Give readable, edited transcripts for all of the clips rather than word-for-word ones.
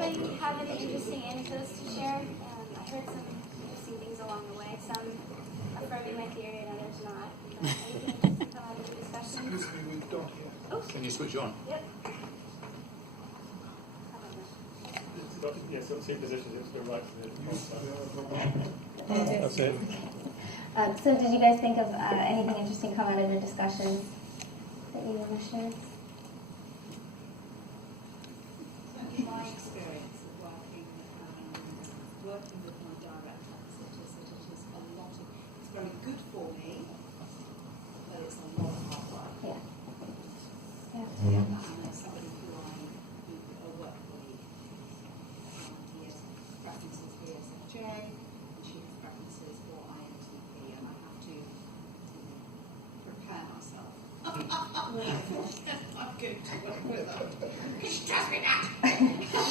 anybody have any interesting anecdotes to share? I heard some interesting things along the way, some affirming my theory and others not. Anything interesting come out of the discussion? Excuse me, we don't hear. Oh. Can you switch on? Yep. Yes, got two positions. It's go right to the That's it. So did you guys think of anything interesting come out of the discussions that you want to share? My experience of working with my direct opposite is that it is a lot of, it's very good for me, but it's a lot of hard work. Yeah. Yeah. And there's somebody who a work colleague. He has preferences for ESFJ, and she has preferences for INTP, and I have to prepare myself. I'm going to work with her. She does me that.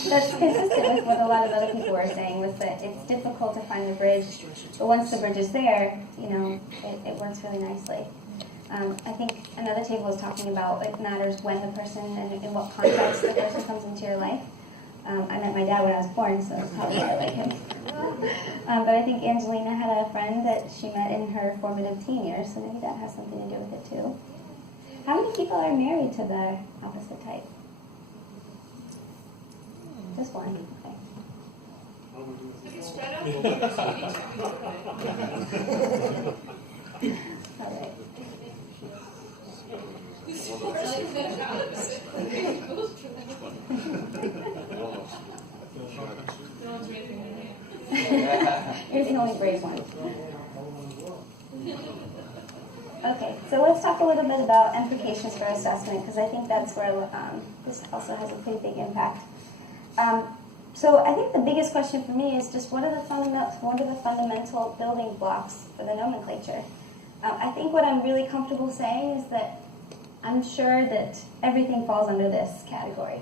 That's consistent with what a lot of other people were saying, was that it's difficult to find the bridge, but once the bridge is there, it works really nicely. I think another table was talking about it matters when the person and in what context the person comes into your life. I met my dad when I was born, so that's probably why I like him. But I think Angelina had a friend that she met in her formative teen years, so maybe that has something to do with it too. How many people are married to the opposite type? Just one. Okay. All right. You're the only brave one. Okay, so let's talk a little bit about implications for assessment, because I think that's where this also has a pretty big impact. So I think the biggest question for me is just what are the fundamental building blocks for the nomenclature? I think what I'm really comfortable saying is that I'm sure that everything falls under this category,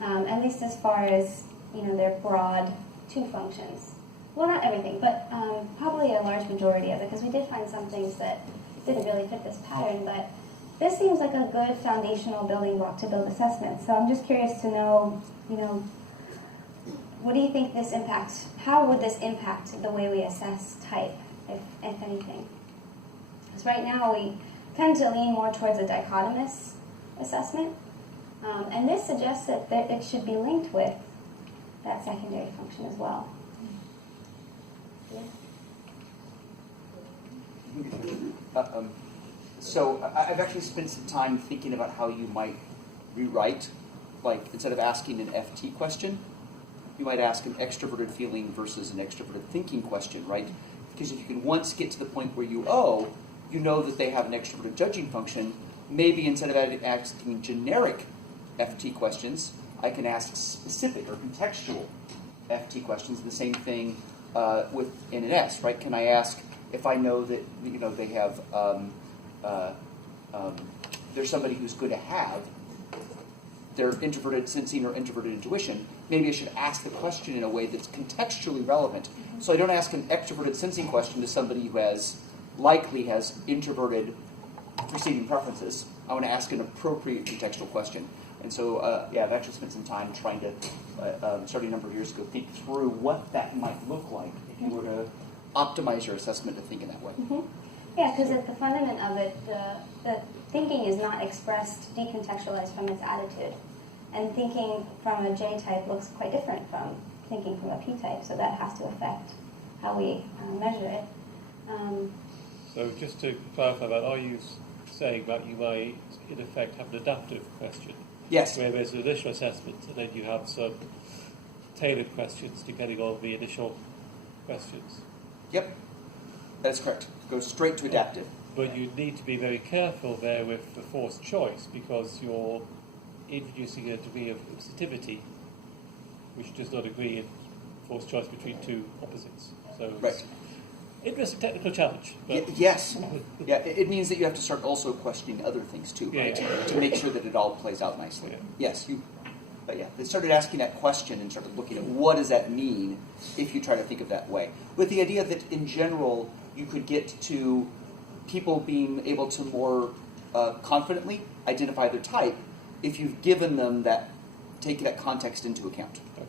at least as far as their broad two functions. Well, not everything, but probably a large majority of it, because we did find some things that didn't really fit this pattern, but this seems like a good foundational building block to build assessment. So I'm just curious to know, what do you think this impacts? How would this impact the way we assess type, if anything? Because right now we tend to lean more towards a dichotomous assessment, and this suggests that it should be linked with that secondary function as well. Yeah. So I've actually spent some time thinking about how you might rewrite, like instead of asking an FT question, you might ask an extroverted feeling versus an extroverted thinking question, right? Because if you can once get to the point where you know that they have an extroverted judging function, maybe instead of asking generic FT questions, I can ask specific or contextual FT questions. The same thing with NNS, right? Can I ask if I know that they have there's somebody who's going to have their introverted sensing or introverted intuition, maybe I should ask the question in a way that's contextually relevant. So I don't ask an extroverted sensing question to somebody who likely has introverted perceiving preferences. I want to ask an appropriate contextual question. And so, I've actually spent some time trying to, starting a number of years ago, think through what that might look like if you were to optimize your assessment to think in that way. Mm-hmm. Yeah, because at the fundament of it, the thinking is not expressed, decontextualized from its attitude. And thinking from a J type looks quite different from thinking from a P type, so that has to affect how we measure it. So just to clarify that, are you saying that you might, in effect, have an adaptive question? Yes. Where there's an initial assessment, and then you have some tailored questions depending on the initial questions. Yep, that's correct. Go straight to adaptive. But you need to be very careful there with the forced choice, because you're introducing a degree of sensitivity which does not agree in forced choice between two opposites. So right. Interesting technical challenge. Yes. Yeah, it means that you have to start also questioning other things too, right? Yeah. To make sure that it all plays out nicely. Yeah. Yes, they started asking that question and started looking at what does that mean if you try to think of that way. With the idea that in general you could get to people being able to more confidently identify their type if you've given them that, take that context into account. Okay.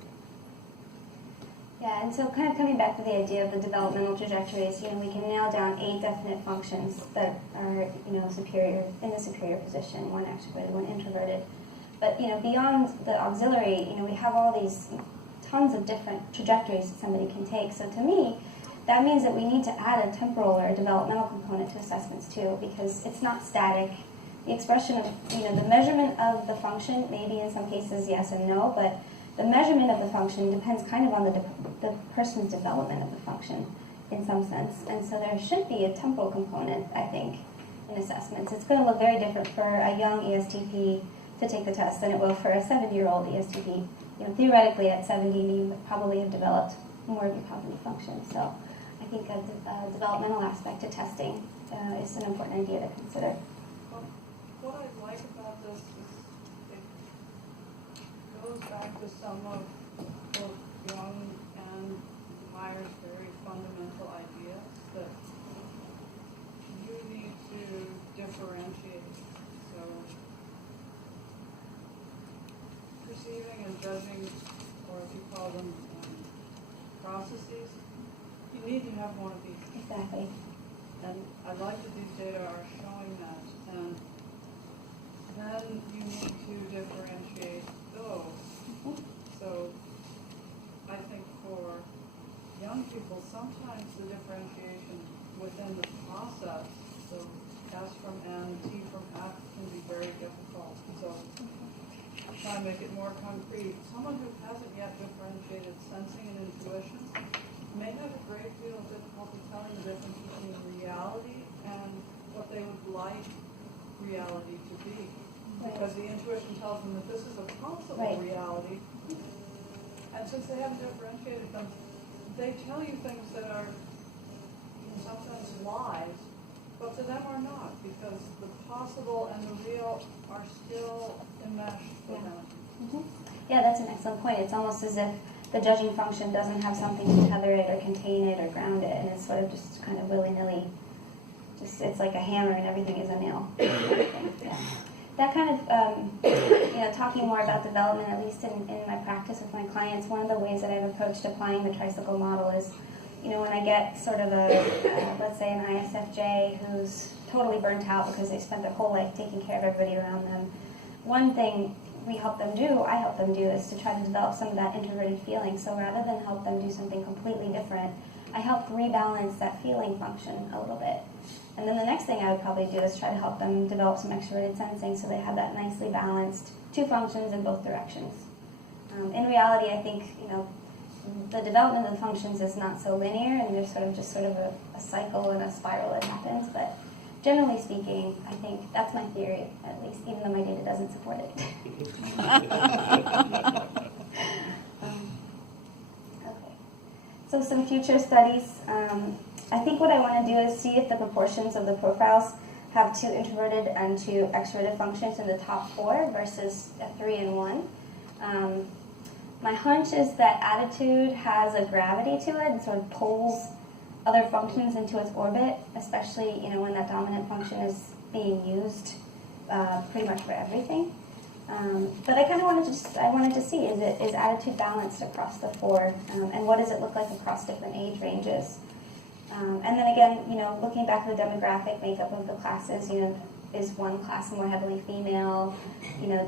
Yeah, and so kind of coming back to the idea of the developmental trajectories, we can nail down 8 definite functions that are, superior, in the superior position, one extroverted, one introverted. But, beyond the auxiliary, we have all these tons of different trajectories that somebody can take. So to me, that means that we need to add a temporal or a developmental component to assessments too, because it's not static. The expression of, the measurement of the function, maybe in some cases yes and no, but the measurement of the function depends kind of on the person's development of the function in some sense. And so there should be a temporal component, I think, in assessments. It's going to look very different for a young ESTP to take the test than it will for a 70-year-old ESTP. Theoretically, at 70, you would probably have developed more of your cognitive function. So I think a developmental aspect to testing is an important idea to consider. What I like about this is it goes back to some of both Jung and Meyer's very fundamental ideas that you need to differentiate. So perceiving and judging, or if you call them processes, you need to have one of these. Exactly. And I like that these data are showing that. And then you need to differentiate those. So I think for young people, sometimes the differentiation within the process, so S from N, T from F, can be very difficult. So try and make it more concrete. Someone who hasn't yet differentiated sensing and intuition may have a great deal of difficulty telling the difference between reality and what they would like reality to be. Because the intuition tells them that this is a possible reality. And since they haven't differentiated them, they tell you things that are in some sense lies, but to them are not, because the possible and the real are still enmeshed for them. Mm-hmm. Yeah, that's an excellent point. It's almost as if the judging function doesn't have something to tether it or contain it or ground it, and it's sort of just kind of willy-nilly. It's like a hammer and everything is a nail. Yeah. That kind of, talking more about development, at least in my practice with my clients, one of the ways that I've approached applying the tricycle model is, when I get sort of let's say an ISFJ who's totally burnt out because they spent their whole life taking care of everybody around them, one thing I help them do is to try to develop some of that introverted feeling. So rather than help them do something completely different, I help rebalance that feeling function a little bit. And then the next thing I would probably do is try to help them develop some extroverted sensing so they have that nicely balanced 2 functions in both directions. In reality, I think, the development of the functions is not so linear, and there's sort of a cycle and a spiral that happens. But generally speaking, I think that's my theory, at least, even though my data doesn't support it. Okay. So some future studies. I think what I want to do is see if the proportions of the profiles have 2 introverted and 2 extroverted functions in the top 4 versus a 3 and 1. My hunch is that attitude has a gravity to it and sort of pulls other functions into its orbit, especially when that dominant function is being used pretty much for everything. But I kind of wanted to see, is attitude balanced across the 4, and what does it look like across different age ranges? And then again, looking back at the demographic makeup of the classes, is one class more heavily female?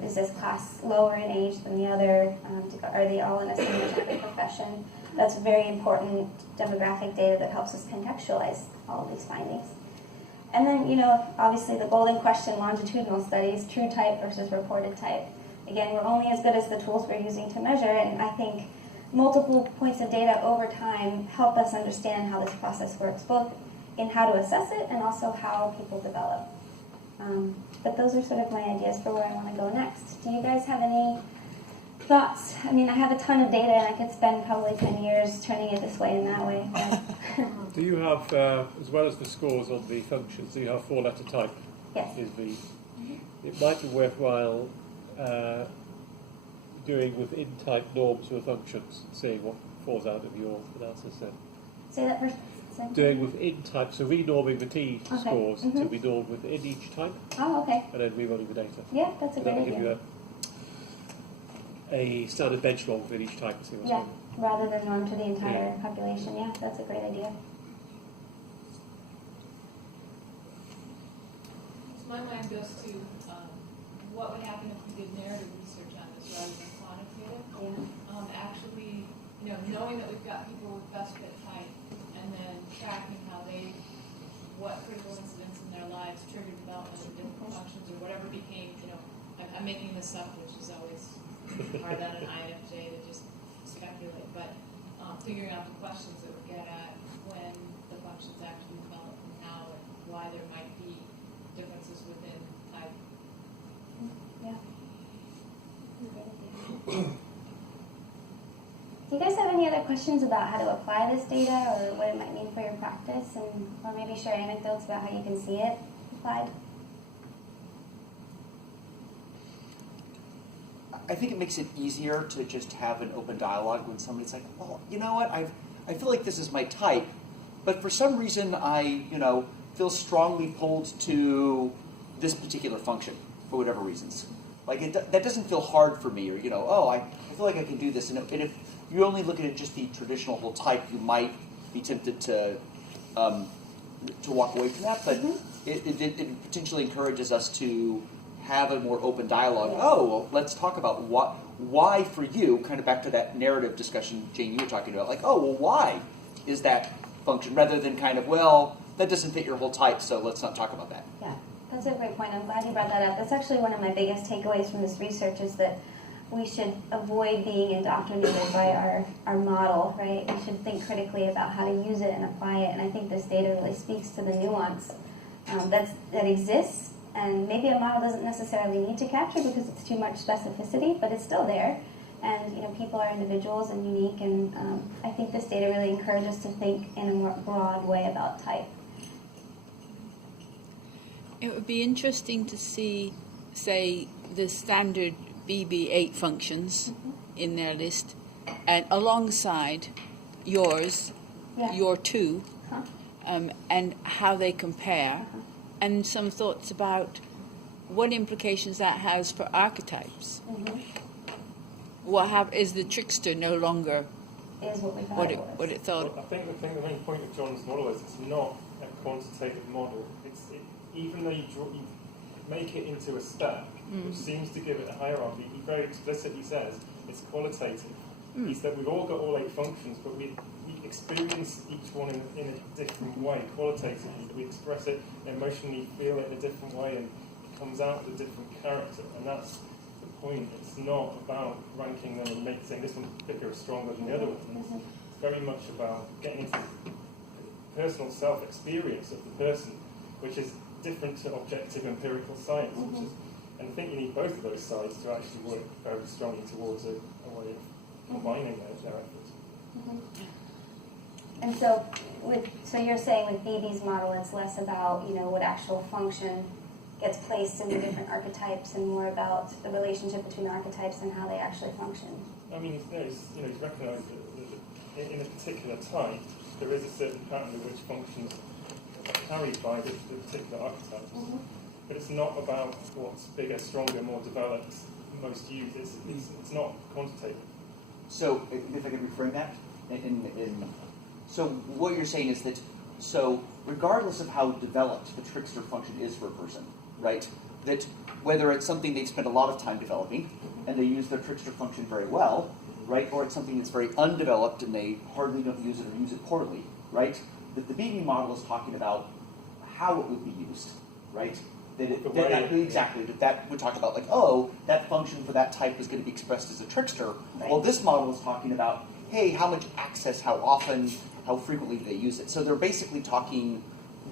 Is this class lower in age than the other? Are they all in a similar type of profession? That's very important demographic data that helps us contextualize all of these findings. And then, obviously the golden question, longitudinal studies, true type versus reported type. Again, we're only as good as the tools we're using to measure, and I think multiple points of data over time help us understand how this process works, both in how to assess it and also how people develop. But those are sort of my ideas for where I want to go next. Do you guys have any thoughts? I mean, I have a ton of data, and I could spend probably 10 years turning it this way and that way. Do you have, as well as the scores on the functions, do you have 4-letter type? Yes. Is the, it might be worthwhile doing within type norms for functions, seeing what falls out of your analysis then. Say that first. Doing within type, so renorming the T scores to be normed within each type. Oh, okay. And then rerunning the data. Yeah, that's a So great that will give idea. you a standard benchmark for each type of single Yeah, swim. rather than norm to the entire population. Yeah, that's a great idea. So my mind goes to what would happen if we did narrative research on this rather than quantitative. Yeah. Actually, knowing that we've got people with best fit type, and then tracking what critical incidents in their lives triggered development of different functions or whatever became, I'm making this up, which is always harder than an INFJ to just speculate, but figuring out the questions that would get at when the functions actually develop and how and why there might be differences within type. Yeah. Do you guys have any other questions about how to apply this data or what it might mean for your practice, and or maybe share anecdotes about how you can see it applied? I think it makes it easier to just have an open dialogue when somebody's like, well, you know what, I feel like this is my type, but for some reason I, feel strongly pulled to this particular function for whatever reasons. Like that doesn't feel hard for me, or I feel like I can do this. And if you only look at it just the traditional whole type, you might be tempted to walk away from that. But it potentially encourages us to have a more open dialogue. Oh, well, let's talk about why for you, kind of back to that narrative discussion, Jane, you were talking about, like, oh, well, why is that function, rather than kind of, well, that doesn't fit your whole type, so let's not talk about that. Yeah, that's a great point. I'm glad you brought that up. That's actually one of my biggest takeaways from this research, is that we should avoid being indoctrinated by our model, right? We should think critically about how to use it and apply it, and I think this data really speaks to the nuance that exists. And maybe a model doesn't necessarily need to capture because it's too much specificity, but it's still there. And people are individuals and unique, and I think this data really encourages us to think in a more broad way about type. It would be interesting to see, say, the standard BB8 functions in their list, and alongside yours, your two, and how they compare. And some thoughts about what implications that has for archetypes. Is the trickster no longer Is what we thought what it thought? Well, I think the main point of John's model is it's not a quantitative model. Even though you make it into a stack, which seems to give it a hierarchy, he very explicitly says it's qualitative. He said we've all got all 8 functions, but we experience each one in a different way, qualitatively. We express it emotionally, feel it in a different way, and it comes out with a different character. And that's the point. It's not about ranking them and saying this one's bigger or stronger than the other one. It's very much about getting into the personal self-experience of the person, which is different to objective empirical science. And I think you need both of those sides to actually work very strongly towards a way of combining their efforts. And so you're saying with BB's model, it's less about what actual function gets placed in the different archetypes, and more about the relationship between the archetypes and how they actually function. I mean, he's recognised that in a particular type, there is a certain pattern in which functions are carried by the particular archetypes. But it's not about what's bigger, stronger, more developed, most used. It's not quantitative. So, if I could reframe that, so what you're saying is that, regardless of how developed the trickster function is for a person, right, that whether it's something they've spent a lot of time developing and they use their trickster function very well, right, or it's something that's very undeveloped and they hardly don't use it or use it poorly, right, that the BB model is talking about how it would be used, right? That would talk about, like, oh, that function for that type is going to be expressed as a trickster. Right. Well, this model is talking about, hey, how much access, how often, how frequently do they use it? So they're basically talking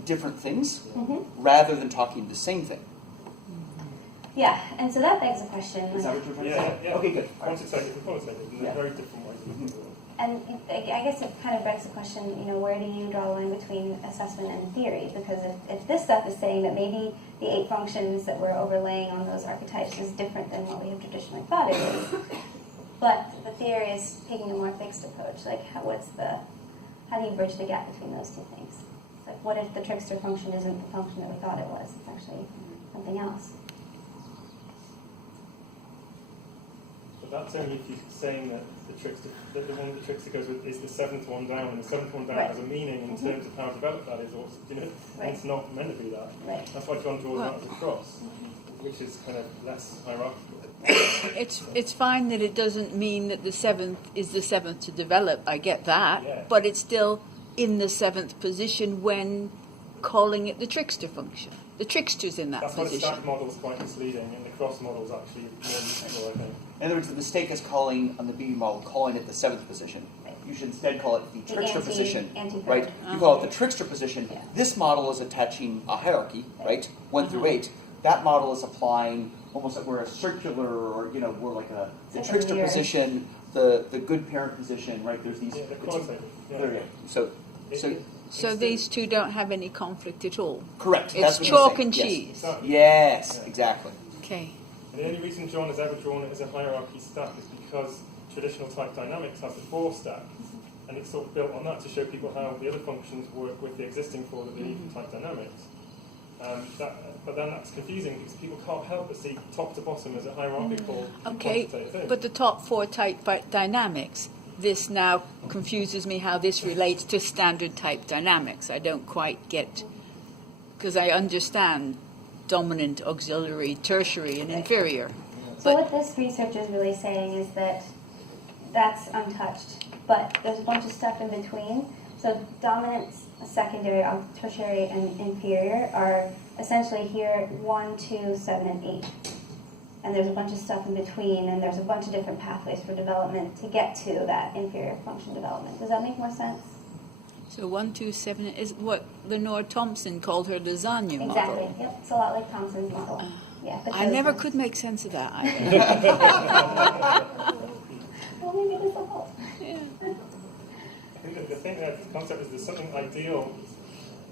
different things rather than talking the same thing. Yeah, and so that begs a question. Is that what you're trying to say? Yeah. Okay, good. Quantitative and qualitative, and they're very different ways of looking at it. And I guess it kind of begs the question, where do you draw the line between assessment and theory? Because if this stuff is saying that maybe the 8 functions that we're overlaying on those archetypes is different than what we have traditionally thought it is, but the theory is taking a more fixed approach, like how do you bridge the gap between those two things? It's like, what if the trickster function isn't the function that we thought it was? It's actually something else. but that's only if you're saying that that the one that Trickster goes with is the seventh one down, and the seventh one down Right. has a meaning in terms of how developed that is, or Right. it's not meant to be that. Right. That's why John draws that as a cross, which is kind of less hierarchical. It's fine that it doesn't mean that the seventh is the seventh to develop. I get that, Yeah. but it's still in the seventh position when calling it the trickster function. The trickster's in that That's why the position. stack model is quite misleading, and the cross model is actually more useful, I think. In other words, the mistake is calling on the BB model, calling it the seventh position. You should instead call it the trickster position, right? You call it the trickster position. Yeah. This model is attaching a hierarchy, right? 1 through 8. That model is applying almost like we're a circular, or we're like the Like a trickster mirror. position, the good parent position, right? There's these. Yeah, the qualitative. There you go. So So these two don't have any conflict at all. correct. It's That's what chalk I'm saying. and Yes. cheese. Exactly. Yes, Yeah. exactly. Okay. And the only reason John has ever drawn it as a hierarchy stack is because traditional type dynamics has the 4 stack, and it's sort of built on that to show people how the other functions work with the existing 4 that they need from type dynamics. But then that's confusing because people can't help but see top to bottom as a hierarchical Okay, quantitative thing. but the top 4 type dynamics, this now confuses me how this relates to standard type dynamics. I don't quite get, because I understand dominant, auxiliary, tertiary, and inferior. So what this research is really saying is that that's untouched, but there's a bunch of stuff in between. So dominant, secondary, tertiary, and inferior are essentially here 1, 2, 7, and 8. And there's a bunch of stuff in between, and there's a bunch of different pathways for development to get to that inferior function development. Does that make more sense? So 1, 2, 7 is what Lenore Thompson called her lasagna model. Exactly. Yep. It's a lot like Thompson's model. Yeah. I never could make sense of that either. Well, maybe this will help. Yeah. I think that the thing there, the concept is there's something ideal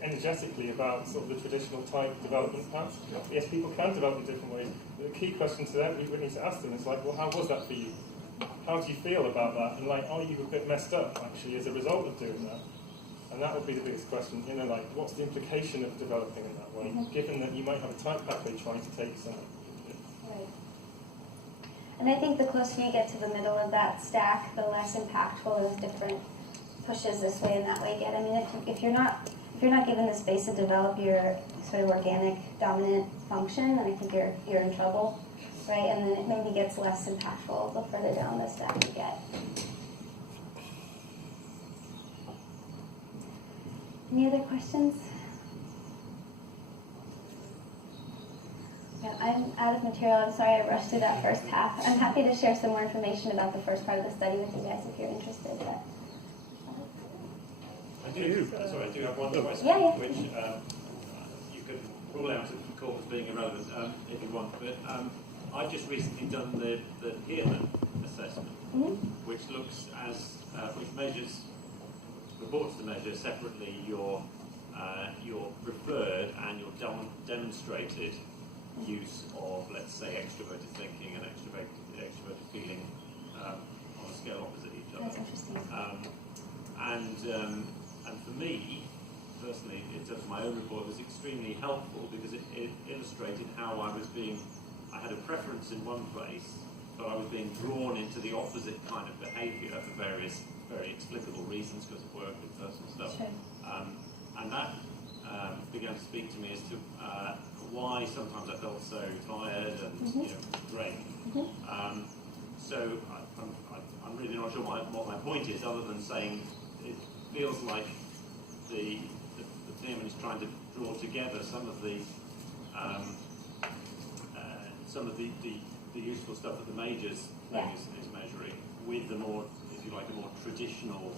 energetically about sort of the traditional type development path. Yes, people can develop in different ways. But the key question to them, we would need to ask them is like, well, how was that for you? How do you feel about that? And like, are you a bit messed up actually as a result of doing that? And that would be the biggest question, like, what's the implication of developing in that way, given that you might have a type pathway trying to take some. Right. And I think the closer you get to the middle of that stack, the less impactful those different pushes this way and that way get. I mean, if you're not given the space to develop your sort of organic dominant function, then I think you're in trouble, right? And then it maybe gets less impactful the further down the stack you get. Any other questions? Yeah, I'm out of material. I'm sorry I rushed through that first half. I'm happy to share some more information about the first part of the study with you guys if you're interested. But I do have one question, Yeah, yeah. which you could rule out of court as being irrelevant if you want, but I've just recently done the Heermann assessment, which looks which measures, reports to measure separately your preferred and your demonstrated use of, let's say, extroverted thinking and extroverted feeling on a scale opposite each other. that's interesting. And for me, personally, in terms of my own report, it was extremely helpful because it illustrated how I had a preference in one place, but I was being drawn into the opposite kind of behaviour for various very explicable reasons because of work and personal stuff. Sure. And that began to speak to me as to why sometimes I felt so tired and drained. So I'm really not sure what my point is, other than saying it feels like the Heermann is trying to draw together some of the useful stuff that the majors thing is measuring with the more, if you like, a more traditional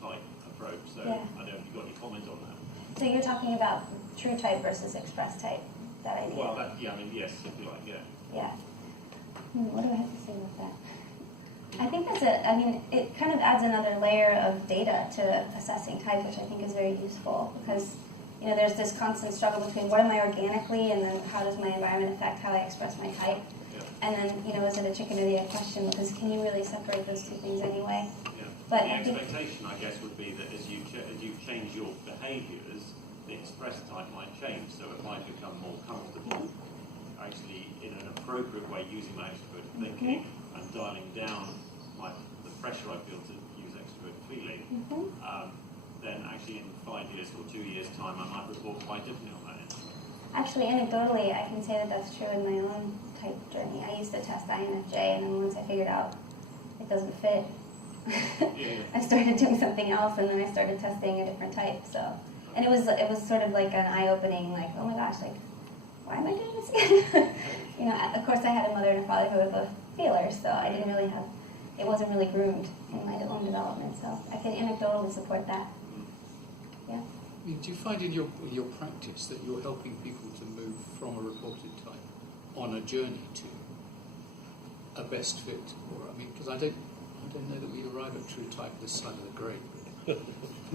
type approach. So I don't know if you've got any comment on that. So you're talking about true type versus express type, that idea? Well, yes, if you like, yeah. Yeah. What do I have to say about that? I think it kind of adds another layer of data to assessing type, which I think is very useful because, there's this constant struggle between what am I organically and then how does my environment affect how I express my type? Yeah. And then, is it a chicken or the egg question? Because can you really separate those two things anyway? Yeah. But the I think, expectation, I guess, would be that as you change your behaviours, the express type might change, so it might become more comfortable, actually in an appropriate way using my extroverted thinking, and dialing down the pressure I feel to use extrovert feeling, then actually in 5 years or 2 years' time, I might report quite differently on that end. Actually, anecdotally, I can say that that's true in my own type journey. I used to test INFJ, and then once I figured out it doesn't fit, I started doing something else, and then I started testing a different type. So, and it was sort of like an eye-opening, like, oh my gosh, like, why am I doing this again? You know, of course, I had a mother and a father who were both feelers, so I didn't really have, it wasn't really groomed in my own development. So I can anecdotally support that. Yeah. I mean, do you find in your practice that you're helping people to move from a reported type on a journey to a best fit? Or I mean, because I don't know that we arrive at true type this side of the grave, really.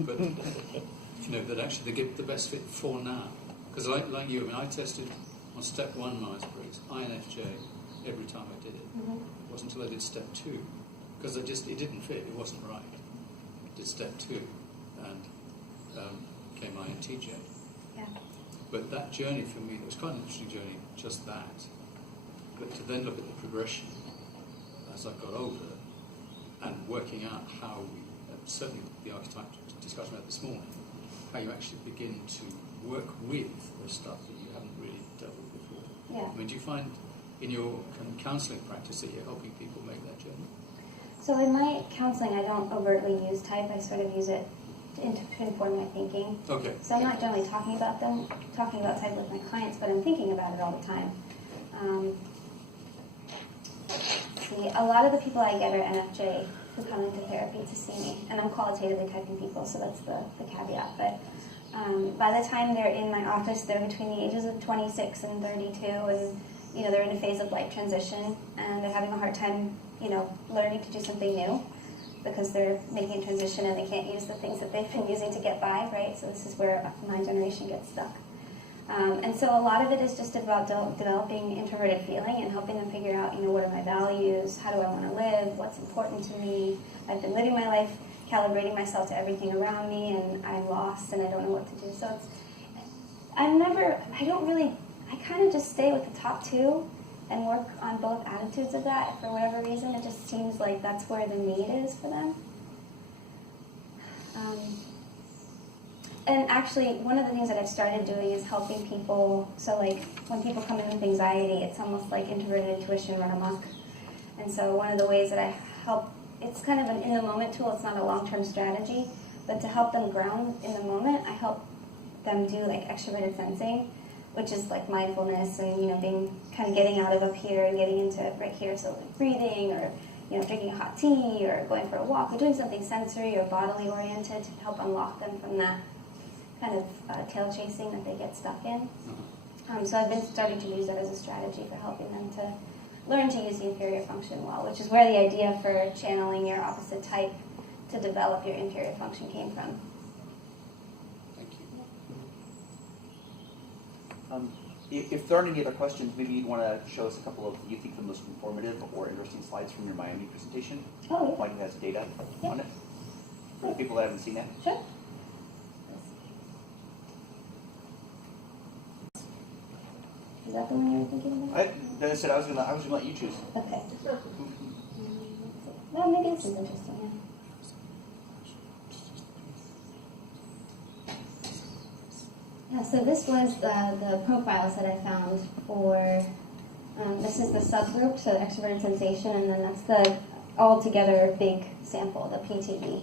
But you know that actually they get the best fit for now. Because like you, I mean, I tested on step 1 Myers-Briggs, INFJ, every time I did it. It wasn't until I did step 2, because it didn't fit. It wasn't right. I did step 2, and came INTJ. Yeah. But that journey for me, it was quite an interesting journey, just that. But to then look at the progression as I got older and working out how we, certainly the archetype discussion about this morning, how you actually begin to work with the stuff that you haven't really dealt with before. Yeah. I mean, do you find in your counselling practice that you're helping people make that journey? So in my counseling, I don't overtly use type. I sort of use it to inform my thinking. Okay. So I'm not generally talking about type with my clients, but I'm thinking about it all the time. See, a lot of the people I get are NFJ who come into therapy to see me, and I'm qualitatively typing people, so that's the caveat. But by the time they're in my office, they're between the ages of 26 and 32, and you know they're in a phase of life transition, and they're having a hard time, you know, learning to do something new, because they're making a transition and they can't use the things that they've been using to get by, right? So this is where my generation gets stuck. And so a lot of it is just about developing introverted feeling and helping them figure out, you know, what are my values, how do I want to live, what's important to me. I've been living my life calibrating myself to everything around me, and I'm lost and I don't know what to do. So I kind of just stay with the top 2 and work on both attitudes of that. For whatever reason, it just seems like that's where the need is for them. And actually, one of the things that I've started doing is helping people. So like when people come in with anxiety, it's almost like introverted intuition run amok. And so one of the ways that I help, it's kind of an in-the-moment tool. It's not a long-term strategy. But to help them ground in the moment, I help them do like extroverted sensing, which is like mindfulness and, you know, being kind of getting out of up here and getting into right here. So like breathing, or, you know, drinking hot tea, or going for a walk, or doing something sensory or bodily oriented to help unlock them from that kind of tail chasing that they get stuck in. So I've been starting to use that as a strategy for helping them to learn to use the inferior function well, which is where the idea for channeling your opposite type to develop your inferior function came from. Thank you. If there aren't any other questions, maybe you'd want to show us a couple of, you think, the most informative or interesting slides from your Miami presentation. Oh, yeah. One that has data Yeah. on it. For the people that haven't seen that. Sure. Is that the one you were thinking about? As I said, I was gonna let you choose. Okay. Well, maybe this is interesting. Yeah, so this was the profiles that I found for, this is the subgroup, so extroverted sensation, and then that's the altogether big sample, the PTE.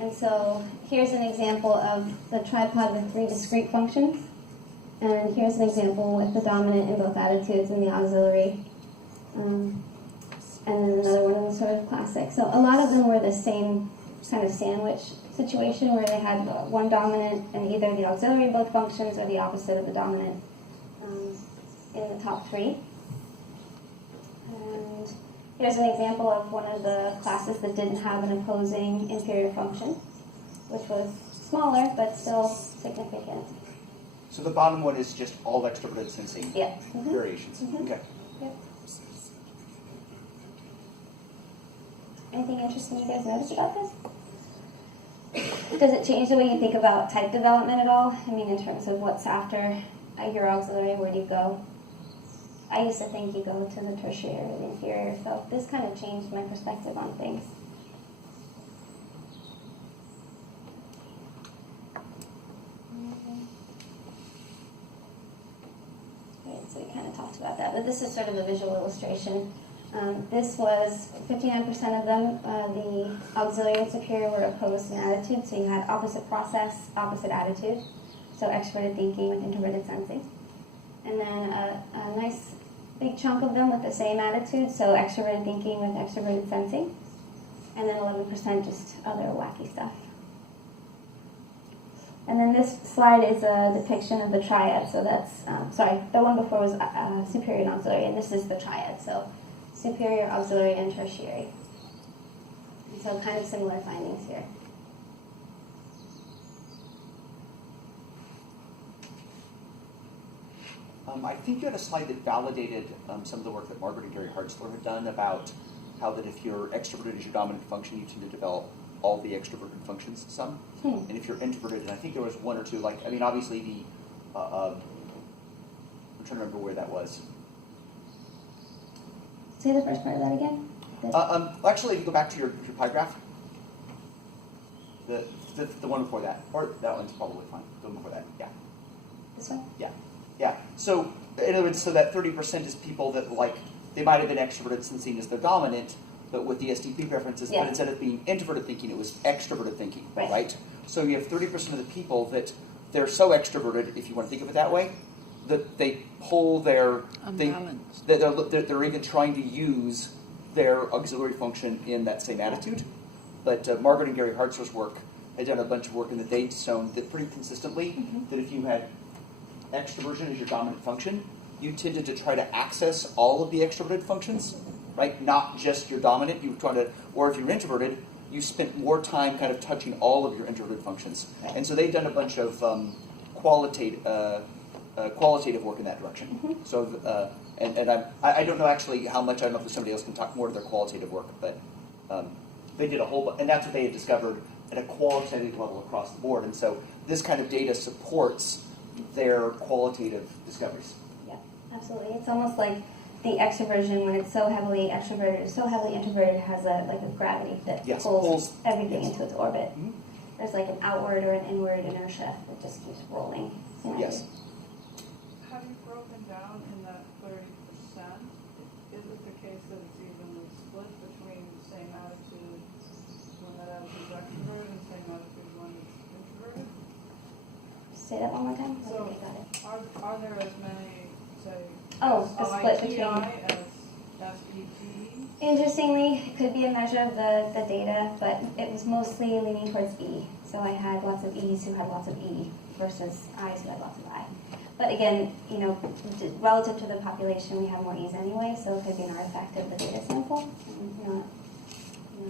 And so here's an example of the tripod with 3 discrete functions. And here's an example with the dominant in both attitudes and the auxiliary. And then another one of the sort of classic. So a lot of them were the same kind of sandwich situation where they had one dominant and either the auxiliary both functions or the opposite of the dominant in the top 3. And here's an example of one of the classes that didn't have an opposing inferior function, which was smaller but still significant. So the bottom one is just all extroverted sensing variations. Okay. Yep. Anything interesting you guys notice about this? Does it change the way you think about type development at all? I mean, in terms of what's after your auxiliary, where do you go? I used to think you go to the tertiary or the inferior, so this kind of changed my perspective on things. Okay, so we kind of talked about that, but this is sort of a visual illustration. This was 59% of them, the auxiliary and superior were opposed in attitude, so you had opposite process, opposite attitude, so extroverted thinking with introverted sensing. And then a nice big chunk of them with the same attitude, so extroverted thinking with extroverted sensing. And then 11% just other wacky stuff. And then this slide is a depiction of the triad, so that's, sorry, the one before was superior and auxiliary, and this is the triad, so superior, auxiliary, and tertiary. And so kind of similar findings here. I think you had a slide that validated some of the work that Margaret and Gary Hartzler had done about how that if you're extroverted as your dominant function, you tend to develop all the extroverted functions some. And if you're introverted, and I think there was one or two, like, I mean, obviously the, I'm trying to remember where that was. Say the first part of that again. Actually, if you go back to your pie graph, the one before that, or that one's probably fine. The one before that, yeah. This one? Yeah. So in other words, so that 30% is people that like they might have been extroverted since seen as the dominant, but with the SDP preferences, Yeah. but instead of being introverted thinking, it was extroverted thinking, right? So you have 30% of the people that they're so extroverted, if you want to think of it that way, that they pull their they're even trying to use their auxiliary function in that same attitude. But Margaret and Gary Hartzler's work had done a bunch of work in the they'd shown that pretty consistently that if you had extroversion as your dominant function, you tended to try to access all of the extroverted functions, right? Not just your dominant. You try to, or if you're introverted, you spent more time kind of touching all of your introverted functions. And so they've done a bunch of qualitative work in that direction. So, and I don't know actually how much. I don't know if somebody else can talk more to their qualitative work, but they did a whole, and that's what they had discovered at a qualitative level across the board. And so this kind of data supports their qualitative discoveries. Yeah, absolutely. It's almost like the extroversion, when it's so heavily extroverted or so heavily introverted, has a gravity that pulls everything into its orbit. There's like an outward or an inward inertia that just keeps rolling. Yes. Have you broken down in that 30%? Is it the case that it's evenly split between the same attitude when that attitude is extroverted and same attitude when it's introverted? Say that one more time. So, I got it. are there as many, say, the split ITI between. as SET? Interestingly, it could be a measure of the data, but it was mostly leaning towards E. So I had lots of E's who had lots of E versus I's who had lots of I. But again, relative to the population, we have more E's anyway, so it could be an artifact of the data sample, and not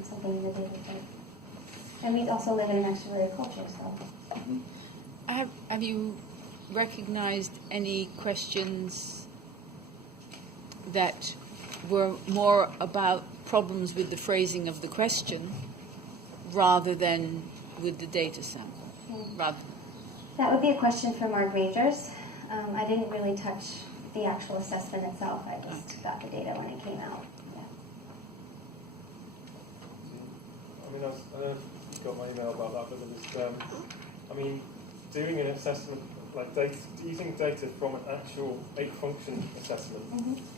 something in the data set. And we also live in an extroverted culture, so. Have you recognized any questions that were more about problems with the phrasing of the question rather than with the data sample? That would be a question for Mark Majors. I didn't really touch the actual assessment itself. I just got the data when it came out. Yeah. I mean, I don't know if you got my email about that, but there was, doing an assessment, like data, using data from an actual 8-function assessment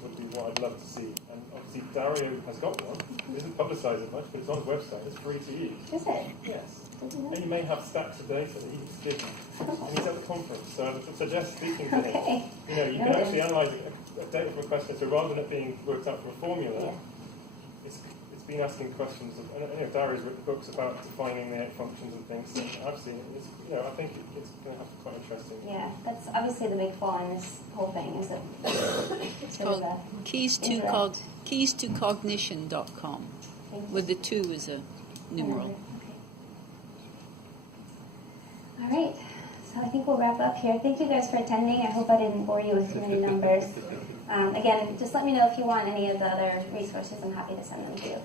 would be what I'd love to see. And obviously Dario has got one. It isn't publicised as much, but it's on his website. It's free to use. Is it? Yes. And you may have stacks of data that you can give you. And he's at the conference, so I would suggest speaking to him. You can actually analyse a data from a question, so rather than it being worked out from a formula, it's been asking questions, and Dario's written books about defining the 8 functions and things. So I've seen it. I think it's going to have to be quite interesting. Yeah, that's obviously the big flaw in this whole thing is that it's called keys2cognition.com, with the 2 as a numeral. All right, so I think we'll wrap up here. Thank you guys for attending. I hope I didn't bore you with too many numbers. Again, just let me know if you want any of the other resources. I'm happy to send them to you.